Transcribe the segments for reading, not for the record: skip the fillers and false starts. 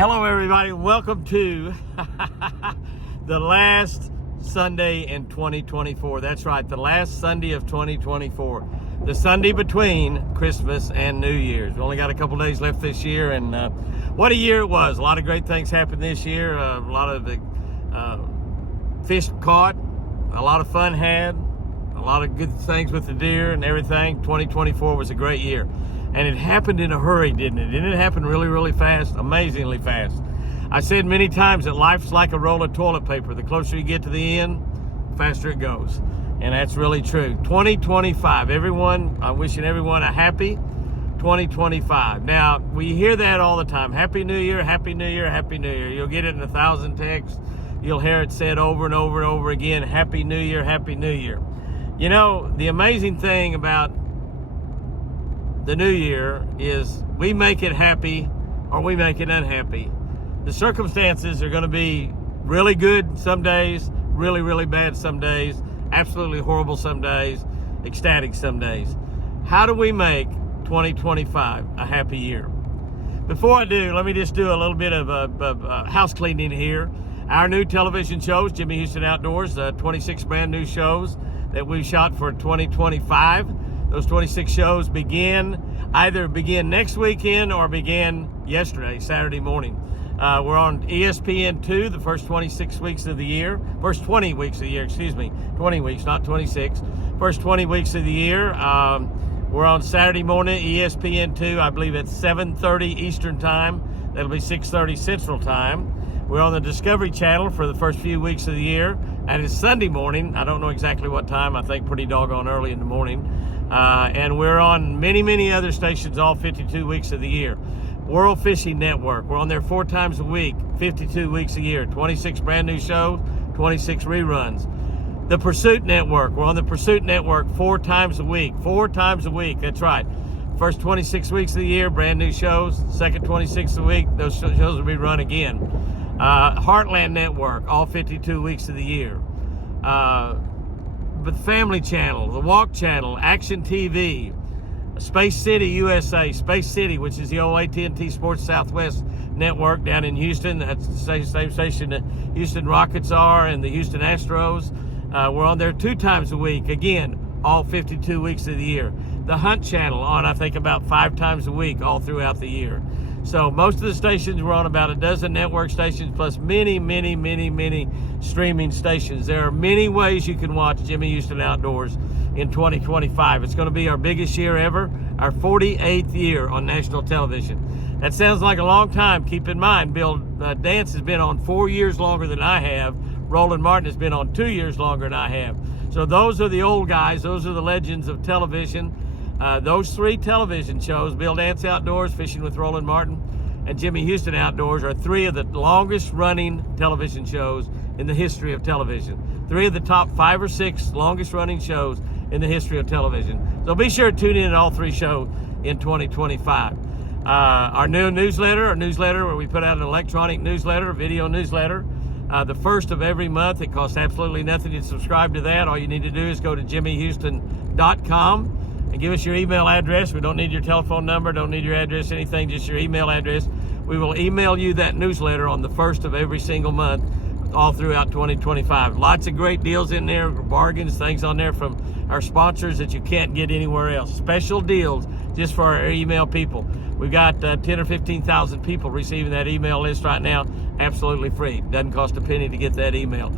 Hello everybody, welcome to the last Sunday in 2024. That's right, the last Sunday of 2024. The Sunday between Christmas and New Year's. We only got a couple days left this year, and what a year it was. A lot of great things happened this year. A lot of fish caught, a lot of fun had, a lot of good things with the deer and everything. 2024 was a great year. And it happened in a hurry, didn't it? Didn't it happen really, really fast? Amazingly fast. I said many times that life's like a roll of toilet paper. The closer you get to the end, the faster it goes. And that's really true. 2025, everyone, I'm wishing everyone a happy 2025. Now, we hear that all the time. Happy New Year, Happy New Year, Happy New Year. You'll get it in 1,000 texts. You'll hear it said over and over and over again, Happy New Year, Happy New Year. You know, the amazing thing about the new year is we make it happy or we make it unhappy. The circumstances are going to be really good some days, really, really bad some days, absolutely horrible some days, ecstatic some days. How do we make 2025 a happy year? Before I do, let me just do a little bit of house cleaning here. Our new television shows, Jimmy Houston Outdoors, 26 brand new shows that we've shot for 2025. Those 26 shows either begin next weekend or began yesterday, Saturday morning. We're on ESPN2 the first 26 weeks of the year. First 20 weeks of the year, 20 weeks, not 26. First 20 weeks of the year. We're on Saturday morning, ESPN2, I believe at 7:30 Eastern Time. That'll be 6:30 Central Time. We're on the Discovery Channel for the first few weeks of the year. And it's Sunday morning. I don't know exactly what time. I think pretty doggone early in the morning. And we're on many, many other stations all 52 weeks of the year. World Fishing Network, we're on there 4 times a week, 52 weeks a year, 26 brand new shows, 26 reruns. The Pursuit Network, we're on the Pursuit Network 4 times a week, that's right. First 26 weeks of the year, brand new shows. Second 26 a week, those shows will be run again. Heartland Network, all 52 weeks of the year. The Family Channel, the Walk Channel, Action TV, Space City USA, Space City, which is the old AT&T Sports Southwest network down in Houston. That's the same station the Houston Rockets are and the Houston Astros. We're on there 2 times a week, again, all 52 weeks of the year. The Hunt Channel on, I think, about 5 times a week all throughout the year. So most of the stations, we're on about a dozen network stations plus many, many, many, many streaming stations. There are many ways you can watch Jimmy Houston Outdoors in 2025. It's going to be our biggest year ever, our 48th year on national television. That sounds like a long time. Keep in mind, Bill Dance has been on 4 years longer than I have. Roland Martin has been on 2 years longer than I have. So those are the old guys. Those are the legends of television. Those 3 television shows, Bill Dance Outdoors, Fishing with Roland Martin, and Jimmy Houston Outdoors, are 3 of the longest running television shows in the history of television. 3 of the top 5 or 6 longest running shows in the history of television. So be sure to tune in to all 3 shows in 2025. Our new newsletter, where we put out an electronic newsletter, a video newsletter, the first of every month. It costs absolutely nothing to subscribe to that. All you need to do is go to jimmyhouston.com and give us your email address. We don't need your telephone number, don't need your address, anything, just your email address. We will email you that newsletter on the first of every single month all throughout 2025. Lots of great deals in there, bargains, things on there from our sponsors that you can't get anywhere else. Special deals just for our email people. We've got 10 or 15,000 people receiving that email list right now, absolutely free. Doesn't cost a penny to get that email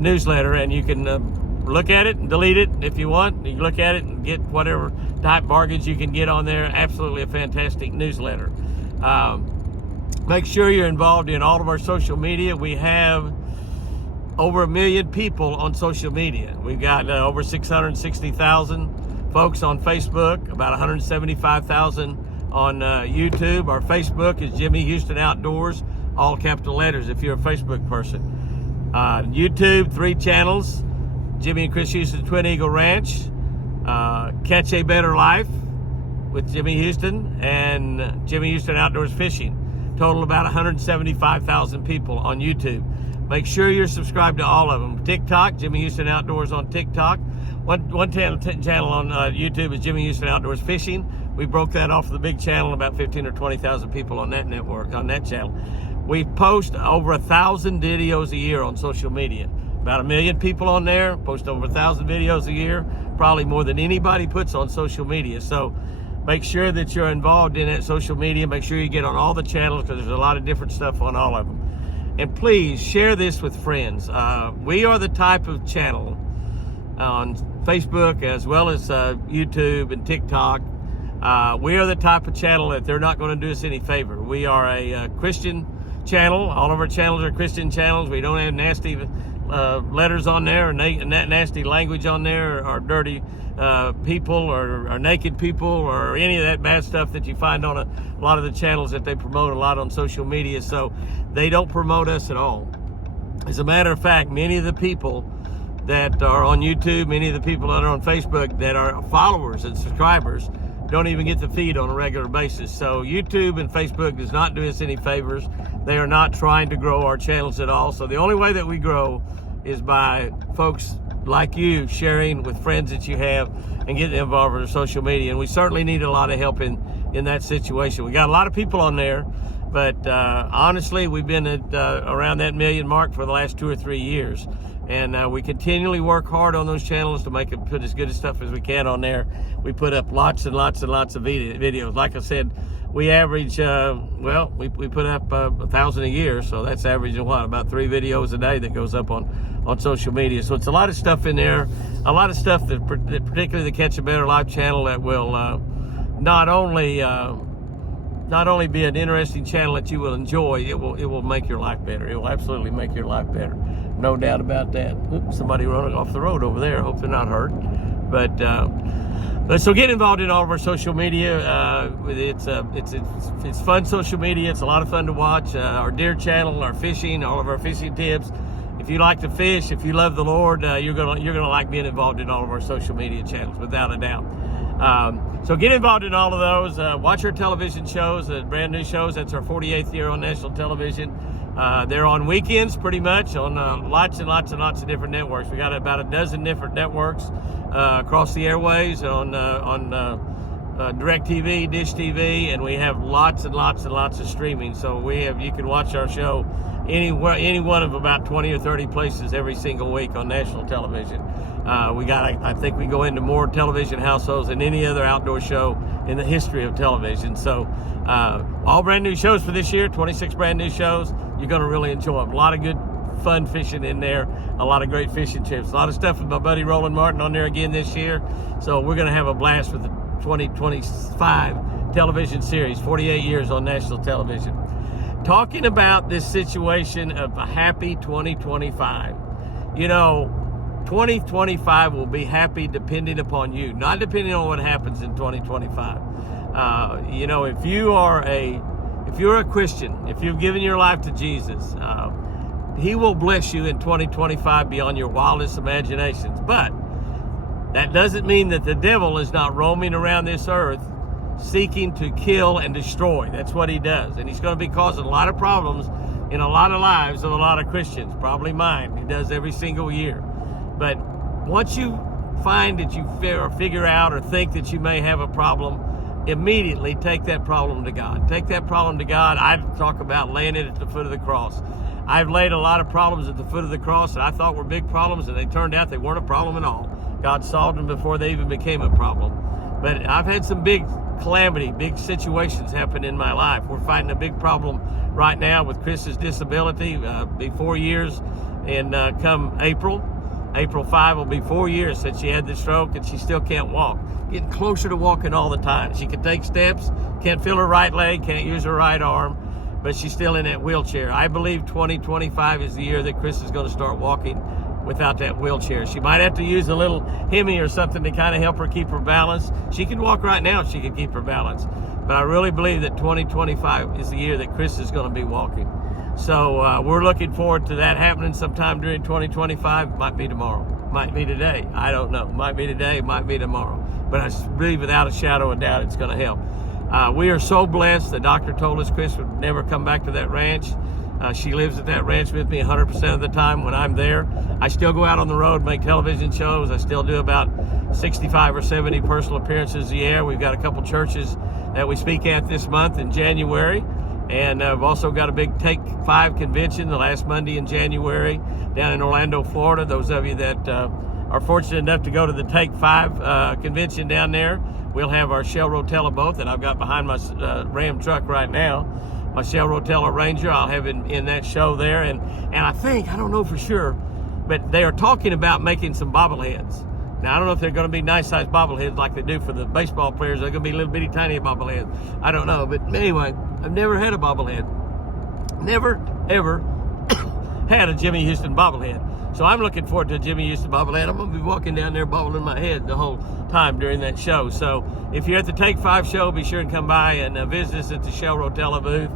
newsletter, and you can look at it and delete it if you want. You can look at it and get whatever type bargains you can get on there. Absolutely a fantastic newsletter. Make sure you're involved in all of our social media. We have over 1 million people on social media. We've got over 660,000 folks on Facebook, about 175,000 on YouTube. Our Facebook is Jimmy Houston Outdoors, all capital letters if you're a Facebook person. YouTube, 3 channels. Jimmy and Chris Houston Twin Eagle Ranch, Catch a Better Life with Jimmy Houston, and Jimmy Houston Outdoors Fishing. Total about 175,000 people on YouTube. Make sure you're subscribed to all of them. TikTok, Jimmy Houston Outdoors on TikTok. One channel on YouTube is Jimmy Houston Outdoors Fishing. We broke that off of the big channel, about 15 or 20,000 people on that network, on that channel. We post over 1,000 videos a year on social media. About 1 million people on there, post over 1,000 videos a year, probably more than anybody puts on social media. So make sure that you're involved in that social media. Make sure you get on all the channels, because there's a lot of different stuff on all of them. And please share this with friends. We are the type of channel on Facebook as well as YouTube and TikTok. We are the type of channel that they're not going to do us any favor. We are a Christian channel. All of our channels are Christian channels. We don't have nasty letters on there, or nasty language on there, or dirty people, or naked people, or any of that bad stuff that you find on a lot of the channels that they promote a lot on social media. So they don't promote us at all. As a matter of fact, many of the people that are on YouTube, many of the people that are on Facebook that are followers and subscribers don't even get the feed on a regular basis. So YouTube and Facebook does not do us any favors. They are not trying to grow our channels at all. So the only way that we grow is by folks like you sharing with friends that you have and getting involved in social media. And we certainly need a lot of help in that situation. We got a lot of people on there, but honestly, we've been at around that million mark for the last 2 or 3 years. And we continually work hard on those channels to put as good as stuff as we can on there. We put up lots and lots and lots of videos. Like I said, we average, we put up 1,000 a year. So that's averaging what, about 3 videos a day that goes up on social media. So it's a lot of stuff in there, a lot of stuff that particularly the Catch a Better Life channel that will not only be an interesting channel that you will enjoy, it will make your life better. It will absolutely make your life better. No doubt about that. Oops, somebody running off the road over there. I hope they're not hurt. But so get involved in all of our social media. It's fun social media. It's a lot of fun to watch. Our deer channel, our fishing, all of our fishing tips. If you like to fish, if you love the Lord, you're gonna like being involved in all of our social media channels, without a doubt. So get involved in all of those. Watch our television shows, brand new shows. That's our 48th year on national television. They're on weekends pretty much on lots and lots and lots of different networks. We got about a dozen different networks across the airways on DirecTV, Dish TV, and we have lots and lots and lots of streaming. So you can watch our show any one of about 20 or 30 places every single week on national television. I think we go into more television households than any other outdoor show in the history of television. So all brand new shows for this year, 26 brand new shows. You're going to really enjoy them. A lot of good fun fishing in there, a lot of great fishing tips, a lot of stuff with my buddy Roland Martin on there again this year. So we're going to have a blast with the 2025 television series, 48 years on national television. Talking about this situation of a happy 2025. You know, 2025 will be happy depending upon you, not depending on what happens in 2025. If you're a Christian, if you've given your life to Jesus, He will bless you in 2025 beyond your wildest imaginations. But that doesn't mean that the devil is not roaming around this earth seeking to kill and destroy. That's what he does. And he's going to be causing a lot of problems in a lot of lives of a lot of Christians, probably mine. He does every single year. But once you find that you figure out or think that you may have a problem, immediately take that problem to God. Take that problem to God. I talk about laying it at the foot of the cross. I've laid a lot of problems at the foot of the cross that I thought were big problems, and they turned out they weren't a problem at all. God solved them before they even became a problem. But I've had some big calamity, big situations happen in my life. We're fighting a big problem right now with Chris's disability. Be 4 years, and come April 5 will be 4 years since she had the stroke, and she still can't walk. Getting closer to walking all the time. She can take steps, can't feel her right leg, can't use her right arm, but she's still in that wheelchair. I believe 2025 is the year that Chris is going to start walking without that wheelchair. She might have to use a little Hemi or something to kind of help her keep her balance. She can walk right now if she can keep her balance. But I really believe that 2025 is the year that Chris is going to be walking. So we're looking forward to that happening sometime during 2025. Might be tomorrow. Might be today. I don't know. Might be today. Might be tomorrow. But I believe without a shadow of doubt it's going to help. We are so blessed. The doctor told us Chris would never come back to that ranch. She lives at that ranch with me 100% of the time when I'm there. I still go out on the road, make television shows. I still do about 65 or 70 personal appearances a year. We've got a couple churches that we speak at this month in January. And we've also got a big Take 5 convention the last Monday in January down in Orlando, Florida. Those of you that are fortunate enough to go to the Take 5 convention down there, we'll have our Shell Rotella boat that I've got behind my Ram truck right now. My Shell Rotella Ranger, I'll have in that show there. And I think, I don't know for sure, but they are talking about making some bobbleheads. Now, I don't know if they're going to be nice-sized bobbleheads like they do for the baseball players. They're going to be little bitty tiny bobbleheads. I don't know. But anyway, I've never had a bobblehead. Never, ever had a Jimmy Houston bobblehead. So I'm looking forward to a Jimmy Houston bobblehead. I'm going to be walking down there bobbling my head the whole time during that show. So if you're at the Take 5 show, be sure and come by and visit us at the Shell Rotella booth.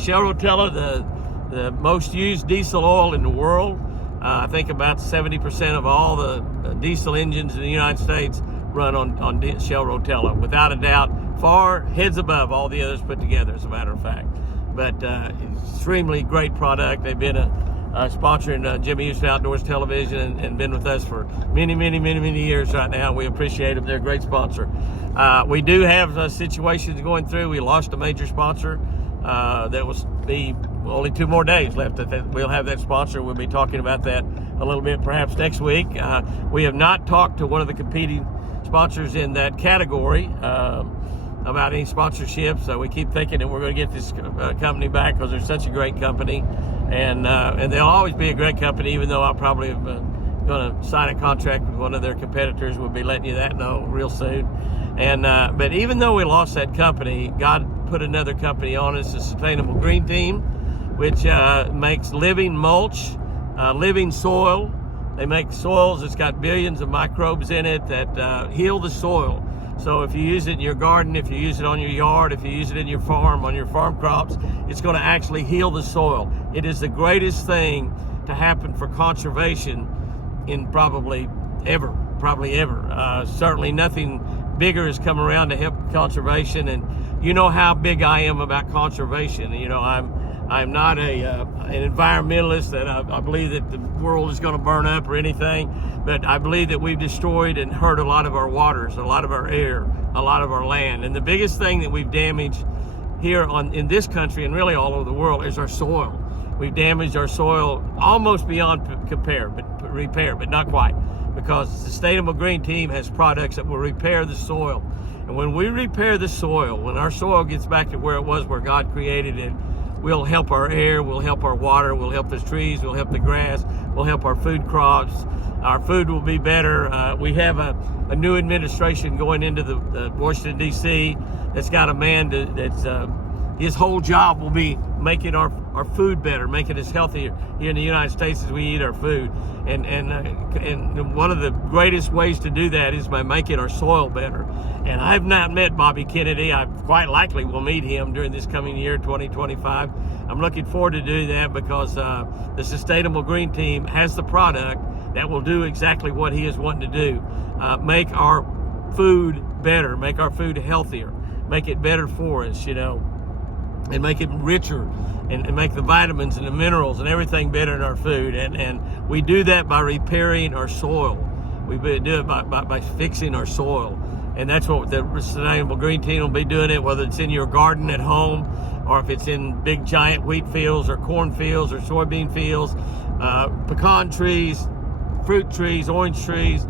Shell Rotella, the most used diesel oil in the world. I think about 70% of all the diesel engines in the United States run on Shell Rotella, without a doubt, far heads above all the others put together, as a matter of fact. But extremely great product. They've been a sponsor in Jimmy Houston Outdoors Television and been with us for many years right now. We appreciate them. They're a great sponsor. We do have situations going through. We lost a major sponsor. That was only 2 more days left. We'll have that sponsor. We'll be talking about that a little bit perhaps next week. We have not talked to one of the competing sponsors in that category about any sponsorships. So we keep thinking that we're going to get this company back because they're such a great company, and they'll always be a great company. Even though I'll probably going to sign a contract with one of their competitors. We'll be letting you that know real soon. And but even though we lost that company, God put another company on us, the Sustainable Green Team, which makes living mulch, living soil. They make soils that's got billions of microbes in it that heal the soil. So if you use it in your garden, if you use it on your yard, if you use it in your farm, on your farm crops, it's going to actually heal the soil. It is the greatest thing to happen for conservation in probably ever. Certainly nothing bigger has come around to help conservation, and you know how big I am about conservation. You know, I'm not an environmentalist that I believe that the world is going to burn up or anything, but I believe that we've destroyed and hurt a lot of our waters, a lot of our air, a lot of our land. And the biggest thing that we've damaged here in this country and really all over the world is our soil. We've damaged our soil almost beyond repair, but not quite, because the Sustainable Green Team has products that will repair the soil. And when we repair the soil, when our soil gets back to where it was, where God created it, we'll help our air, we'll help our water, we'll help the trees, we'll help the grass, we'll help our food crops. Our food will be better. We have a new administration going into the Washington, D.C. that's got a man his whole job will be making our food better, making us healthier here in the United States as we eat our food. And one of the greatest ways to do that is by making our soil better. And I've not met Bobby Kennedy. I quite likely will meet him during this coming year, 2025. I'm looking forward to doing that because the Sustainable Green Team has the product that will do exactly what he is wanting to do. Make our food better, make our food healthier, make it better for us, you know, and make it richer, and make the vitamins and the minerals and everything better in our food. And we do that by repairing our soil. We do it by fixing our soil. And that's what the Sustainable Green Team will be doing it, whether it's in your garden at home, or if it's in big giant wheat fields or corn fields or soybean fields, pecan trees, fruit trees, orange trees.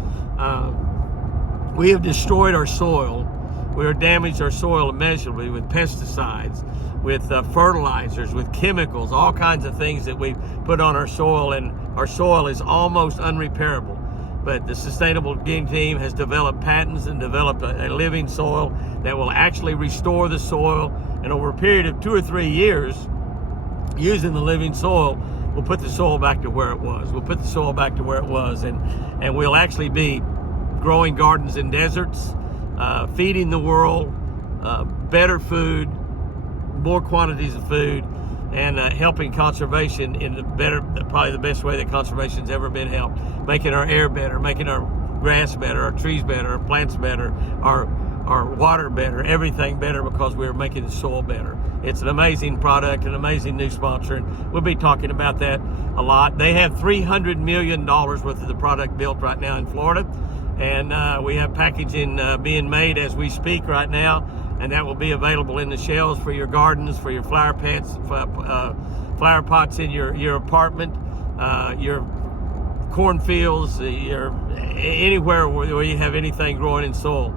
We have destroyed our soil. We have damaged our soil immeasurably with pesticides, with fertilizers, with chemicals, all kinds of things that we put on our soil, and our soil is almost unrepairable. But the Sustainable Green Team has developed patents and developed a living soil that will actually restore the soil, and over a period of 2 or 3 years, using the living soil, we'll put the soil back to where it was. We'll put the soil back to where it was, and we'll actually be growing gardens in deserts, feeding the world better food, more quantities of food, and helping conservation in probably the best way that conservation's ever been helped, making our air better, making our grass better, our trees better, our plants better, our our water better, everything better, because we're making the soil better. It's an amazing product, an amazing new sponsor, and we'll be talking about that a lot. They have $300 million worth of the product built right now in Florida, and we have packaging being made as we speak right now, and that will be available in the shelves for your gardens, for your flower pots in your apartment, your cornfields, anywhere where you have anything growing in soil.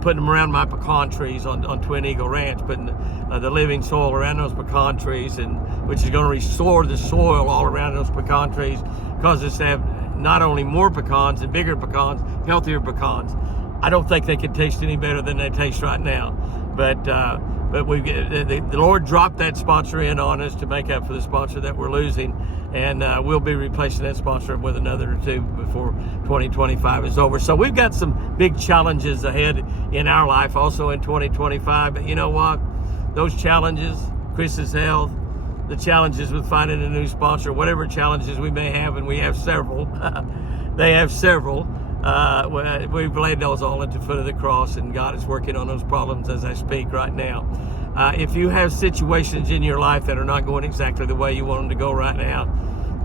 Putting them around my pecan trees on Twin Eagle Ranch, putting the living soil around those pecan trees, and which is going to restore the soil all around those pecan trees, cause us to have not only more pecans and bigger pecans, healthier pecans. I don't think they can taste any better than they taste right now, but the Lord dropped that sponsor in on us to make up for the sponsor that we're losing, and we'll be replacing that sponsor with another or two before 2025 is over. So we've got some big challenges ahead in our life also in 2025, but you know what? Those challenges, Chris's health, the challenges with finding a new sponsor, whatever challenges we may have, and we have several, they have several, we've laid those all at the foot of the cross, and God is working on those problems as I speak right now. If you have situations in your life that are not going exactly the way you want them to go right now,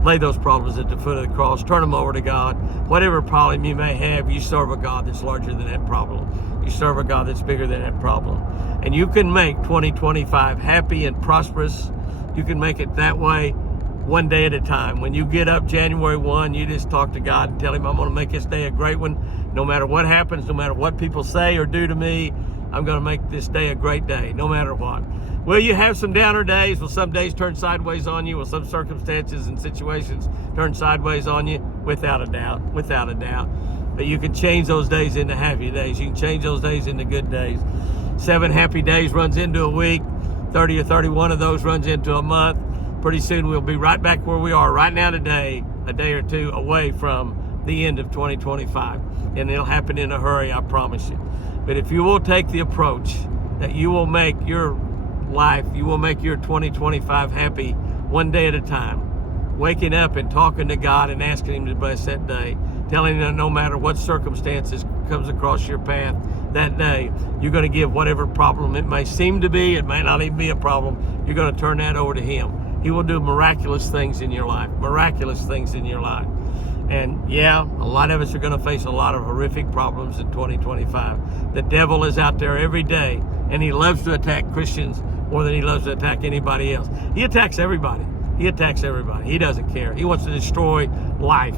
lay those problems at the foot of the cross. Turn them over to God. Whatever problem you may have, you serve a God that's larger than that problem. You serve a God that's bigger than that problem. And you can make 2025 happy and prosperous. You can make it that way one day at a time. When you get up January 1, you just talk to God and tell him, I'm going to make this day a great one. No matter what happens, no matter what people say or do to me, I'm going to make this day a great day, no matter what. Will you have some downer days? Will some days turn sideways on you? Will some circumstances and situations turn sideways on you? Without a doubt, without a doubt. But you can change those days into happy days. You can change those days into good days. 7 happy days runs into a week. 30 or 31 of those runs into a month. Pretty soon we'll be right back where we are right now today, a day or two away from the end of 2025. And it'll happen in a hurry, I promise you. But if you will take the approach that you will make your life, you will make your 2025 happy one day at a time, waking up and talking to God and asking him to bless that day, telling him that no matter what circumstances comes across your path that day, you're going to give whatever problem it may seem to be, it may not even be a problem, you're going to turn that over to him. He will do miraculous things in your life, miraculous things in your life. And yeah, a lot of us are going to face a lot of horrific problems in 2025. The devil is out there every day, and he loves to attack Christians more than he loves to attack anybody else. He attacks everybody. He attacks everybody. He doesn't care. He wants to destroy life,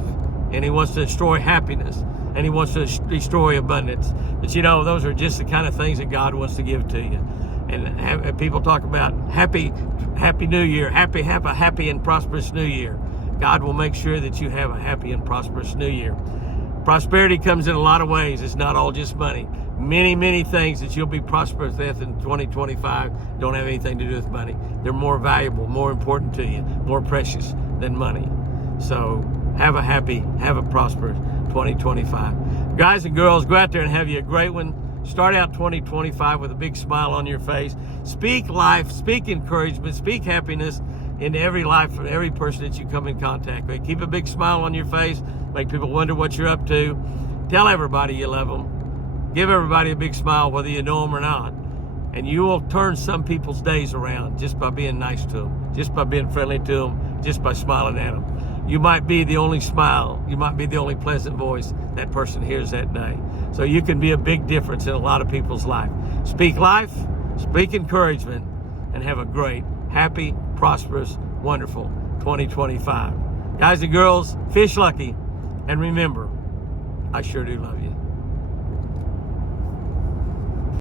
and he wants to destroy happiness, and he wants to destroy abundance. But you know, those are just the kind of things that God wants to give to you. And people talk about happy New Year, have a happy and prosperous New Year. God will make sure that you have a happy and prosperous New Year. Prosperity comes in a lot of ways. It's not all just money. Many, many things that you'll be prosperous with in 2025 don't have anything to do with money. They're more valuable, more important to you, more precious than money. So have a prosperous 2025. Guys and girls, go out there and have you a great one. Start out 2025 with a big smile on your face. Speak life, speak encouragement, speak happiness into every life of every person that you come in contact with. Keep a big smile on your face. Make people wonder what you're up to. Tell everybody you love them. Give everybody a big smile, whether you know them or not. And you will turn some people's days around just by being nice to them, just by being friendly to them, just by smiling at them. You might be the only smile, you might be the only pleasant voice that person hears that day. So you can be a big difference in a lot of people's life. Speak life, speak encouragement, and have a great, happy, prosperous, wonderful 2025. Guys and girls, fish lucky, and remember, I sure do love you.